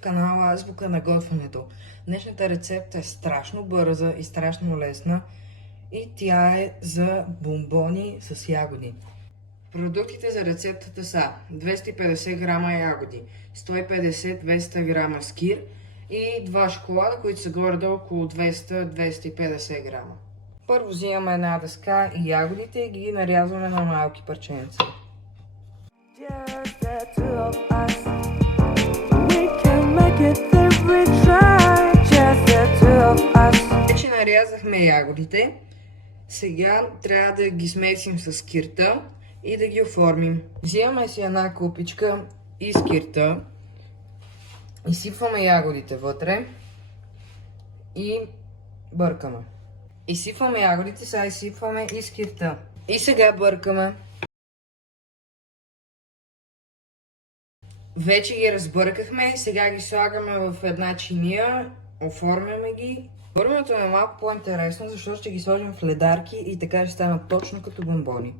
канала Азбука на готвенето. Днешната рецепта е страшно бърза и страшно лесна и тя е за бомбони с ягоди. Продуктите за рецептата са 250 грама ягоди, 150-200 грама скир и 2 шоколада, които са горе-долу около 200-250 грама. Първо взимаме една дъска и ягодите и ги нарязваме на малки парченца. Вече нарязахме ягодите. Сега трябва да ги смесим с скирта и да ги оформим. Взимаме си една купичка и скирта. Изсипваме ягодите вътре и бъркаме. Изсипваме ягодите, сега изсипваме и скирта. И сега бъркаме. Вече ги разбъркахме, сега ги слагаме в една чиния, оформяме ги. Бърването е малко по-интересно, защото ще ги сложим в ледарки и така ще станат точно като бомбони.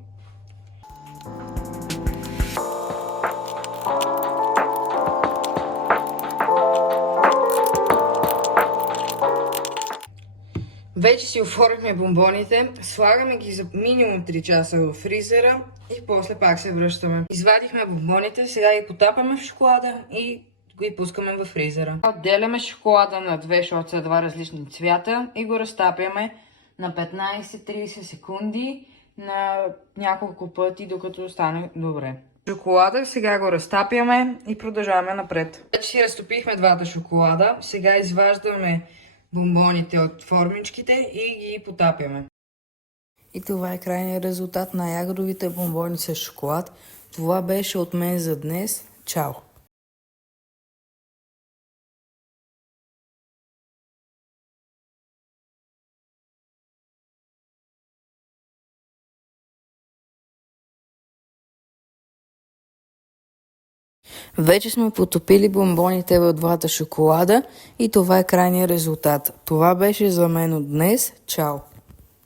Вече си оформихме бомбоните, слагаме ги за минимум 3 часа в фризера и после пак се връщаме. Извадихме бомбоните, сега ги потапяме в шоколада и ги пускаме в фризера. Отделяме шоколада на две, защото са два различни цвята и го разтапяме на 15-30 секунди на няколко пъти, докато стане добре. Шоколада сега го разтапяме и продължаваме напред. Вече си разтопихме двата шоколада, сега изваждаме бомбоните от формичките и ги потапяме. И това е крайният резултат на ягодовите бомбони с шоколад. Това беше от мен за днес. Чао! Вече сме потопили бомбоните в двата шоколада и това е крайният резултат. Това беше за мен от днес. Чао!